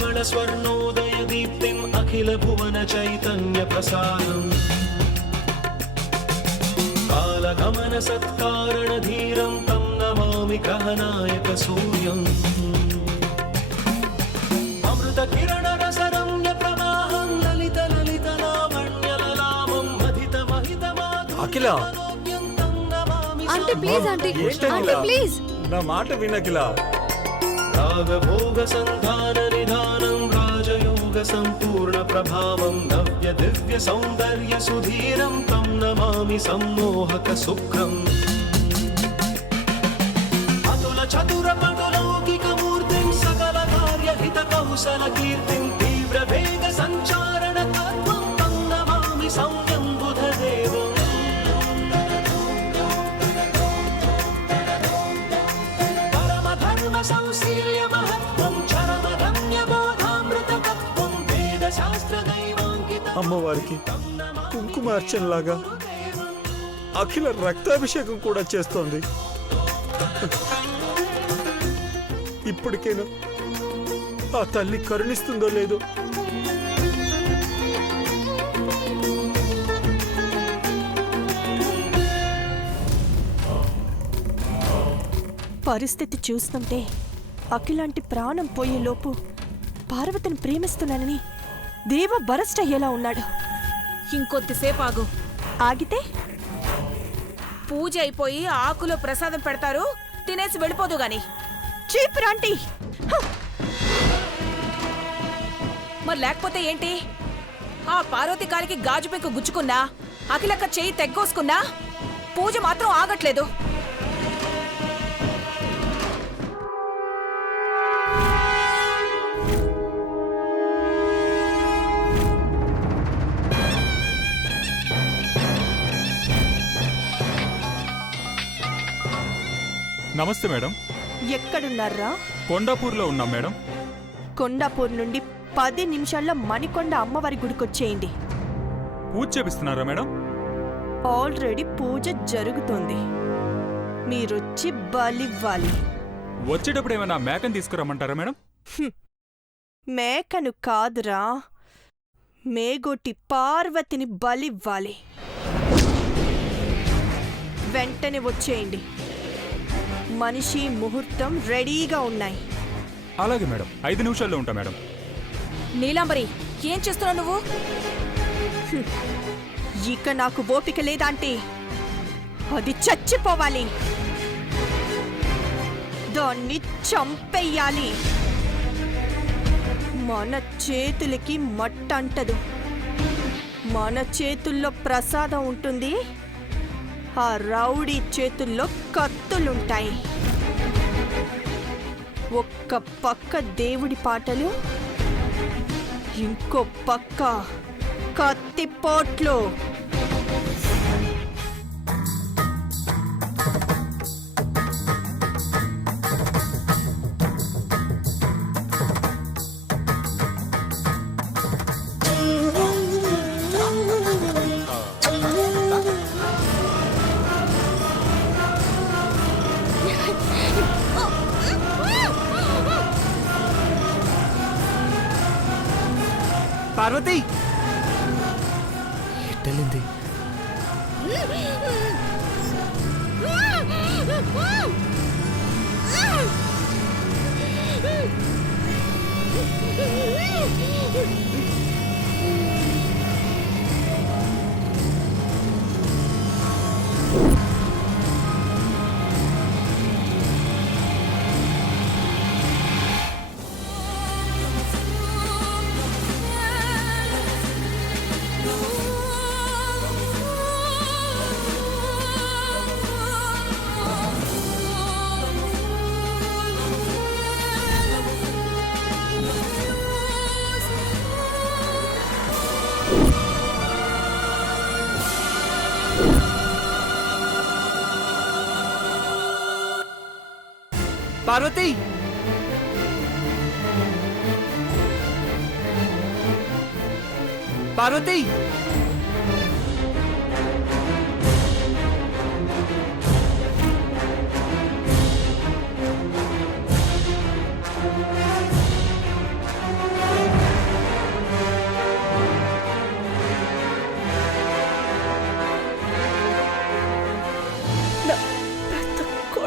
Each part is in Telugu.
శ్రావణ స్వర్ణోదయ దీప్తిం అఖిల భువన చైతన్య ప్రసాదం కాలగమన సత్కారణ ధీరం తం నమామి గ్రహనాయక సూర్యం అమృత కిరణ రసరమ్య ప్రవాహం లలిత లలిత లావణ్యలలామం మధిత మహిత అఖిల aunty please aunty aunty please నా మాట వినకిల రాగభోగ సంధాన నిధానం రాజయోగ సంపూర్ణ ప్రభావం నవ్య దివ్య సౌందర్య సుధీరం తం నమామి సమ్మోహక సుఖం అతుల చతుర పటులౌకిక మూర్తిం సకల కార్య హిత కౌశల కీర్తిం తీవ్ర వేగ సంచారణ తత్వం తం నమామి సౌమ్యం బుధదేవం సంశీల్య మహత్వం చరమ రమ్య బోధామృత తత్వం వేద శాస్త్ర దైవాంకిత అమ్మవారికి కుంకుమార్చనలాగా అఖిల రక్తాభిషేకం కూడా చేస్తోంది. ఇప్పటికైనా ఆ తల్లి కరుణిస్తుందో లేదో. పరిస్థితి చూస్తుంటే అఖిలాంటి ప్రాణం పోయేలోపు పార్వతిని ప్రేమిస్తున్నానని దేవ బరస్ట్ అయ్యేలా ఉన్నాడు. ఇంకొద్దిసేపు ఆగు. ఆగితే పూజ అయిపోయి ఆకులో ప్రసాదం పెడతారు, తినేసి వెళ్ళిపోదు గాని. చీప్ రాంటీ. మరి లేకపోతే ఏంటి? ఆ పార్వతి కాలికి గాజు పెంకు గుచ్చుకున్నా, అఖిలక్క చెయ్యి తెగ్గోసుకున్నా పూజ మాత్రం ఆగట్లేదు. నమస్తే మేడం. ఎక్కడున్నారా? కొండాపూర్లో ఉన్నాం మేడం. కొండాపూర్ నుండి 10 నిమిషాల్లో మణికొండ అమ్మవారి గుడికొచ్చేయండి. పూజ చేపిస్తున్నారా మేడం? ఆల్రెడీ పూజ జరుగుతోంది. మీరొచ్చి బలివ్వాలి. వచ్చేటప్పుడు ఏమైనా మేకని తీసుకురమ్మంటారా మేడం? మేకను కాదురా, మేగొట్టి పార్వతిని బలివ్వాలి. వెంటనే వచ్చేయండి. మనిషి ముహూర్తం రెడీగా ఉన్నాయి. అలాగే మేడం, 5 నిమిషాల్లో ఉంటా మేడం. నీలాంబరి, ఏం చేస్తున్నావు నువ్వు? ఇక నాకు ఓపిక లేదంటే అది చచ్చిపోవాలి. దాన్ని చంపెయ్యాలి. మన చేతులకి మట్టంటదు. మన చేతుల్లో ప్రసాదం ఉంటుంది, ఆ రౌడీ చేతుల్లో కత్తులుంటాయి. ఒక్క పక్క దేవుడి పాటలు, ఇంకో పక్క కత్తిపోట్లు. పార్వతి ఎట్టెళ్ళింది? పార్వతి, పార్వతి,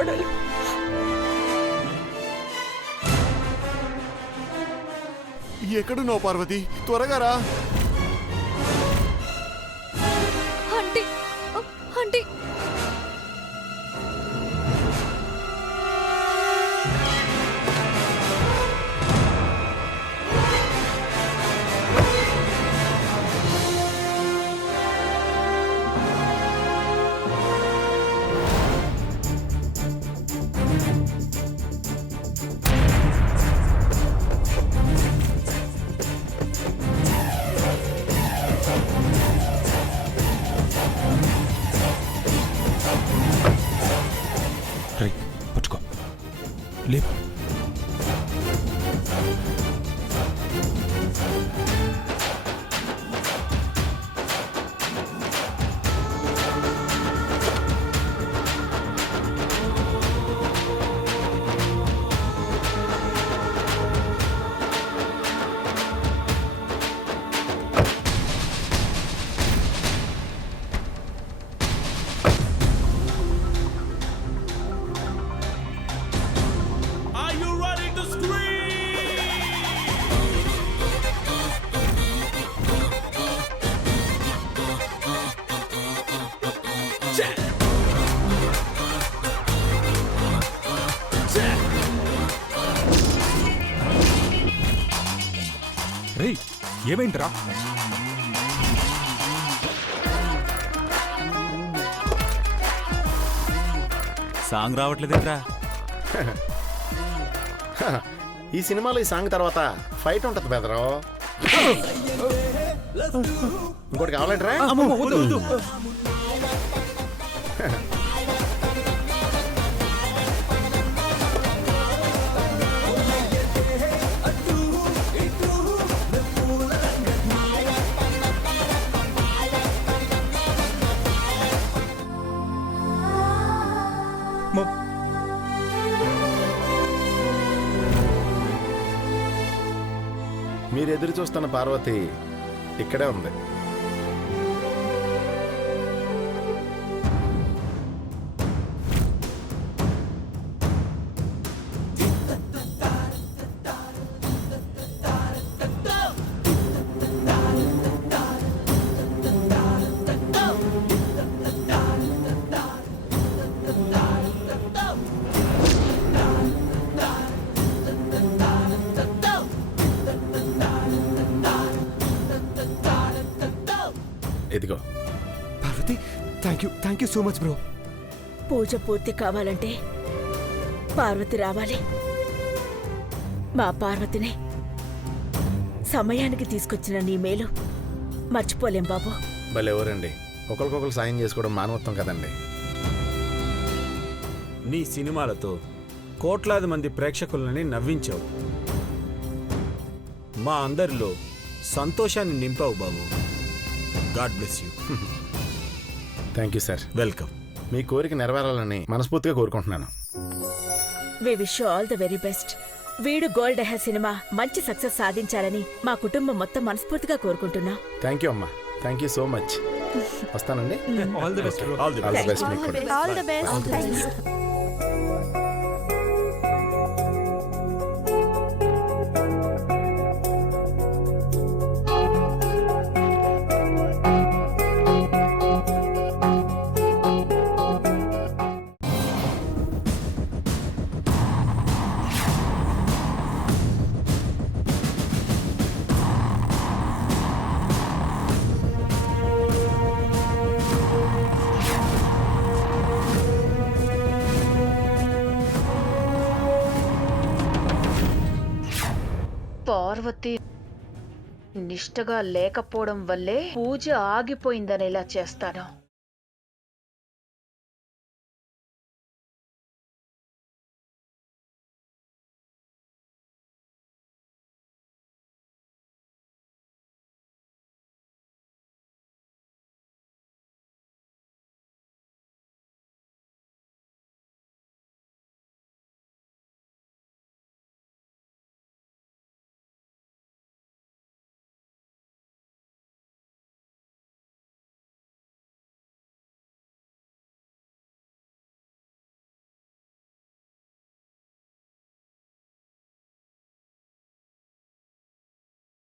కోడలు. ఎక్కడున్నావు పార్వతి? త్వరగా రా. ఆంటీ ఆంటీ రై పట్టుకో లేపు. Are you ready to scream? రేయ్ ఏమైందిరా? సాంగ్ రావట్లేదేంట్రా? ఈ సినిమాలో ఈ సాంగ్ తర్వాత ఫైట్ ఉంటది బెదరు. ఇంకోటి కావాలంటరా? మ- మీరు ఎదురు చూస్తున్న పార్వతి ఇక్కడే ఉంది. ఇదిగో. Parvati, thank you so much bro. పూజ పూర్తి కావాలంటే పార్వతి రావాలి. మా పార్వతిని సమయానికి తీసుకొచ్చిన నీ మేలు మర్చిపోలేం బాబు. భలే ఎవరండి, ఒకరికొకరు సాయం చేసుకోవడం మానవత్వం కదండి. నీ సినిమాలతో కోట్లాది మంది ప్రేక్షకులని నవ్వించావు. మా అందరిలో సంతోషాన్ని నింపావు బాబు. God bless you. Thank you sir. Welcome. మీ కోరిక నెరవేరాలని మనస్ఫూర్తిగా కోరుకుంటున్నాను. We wish all the very best. వీడు గోల్డ్ హెయిర్ సినిమా మంచి సక్సెస్ సాధించాలని మా కుటుంబం మొత్తం మనస్ఫూర్తిగా కోరుకుంటున్నాం. థ్యాంక్ యూ అమ్మా. Thank you so much. వస్తానండి. All the best. All the all the best. Best మీకు కూడా. All the best. పార్వతి నిష్టగా లేకపోవడం వల్లే పూజ ఆగిపోయిందనేలా చేస్తాను.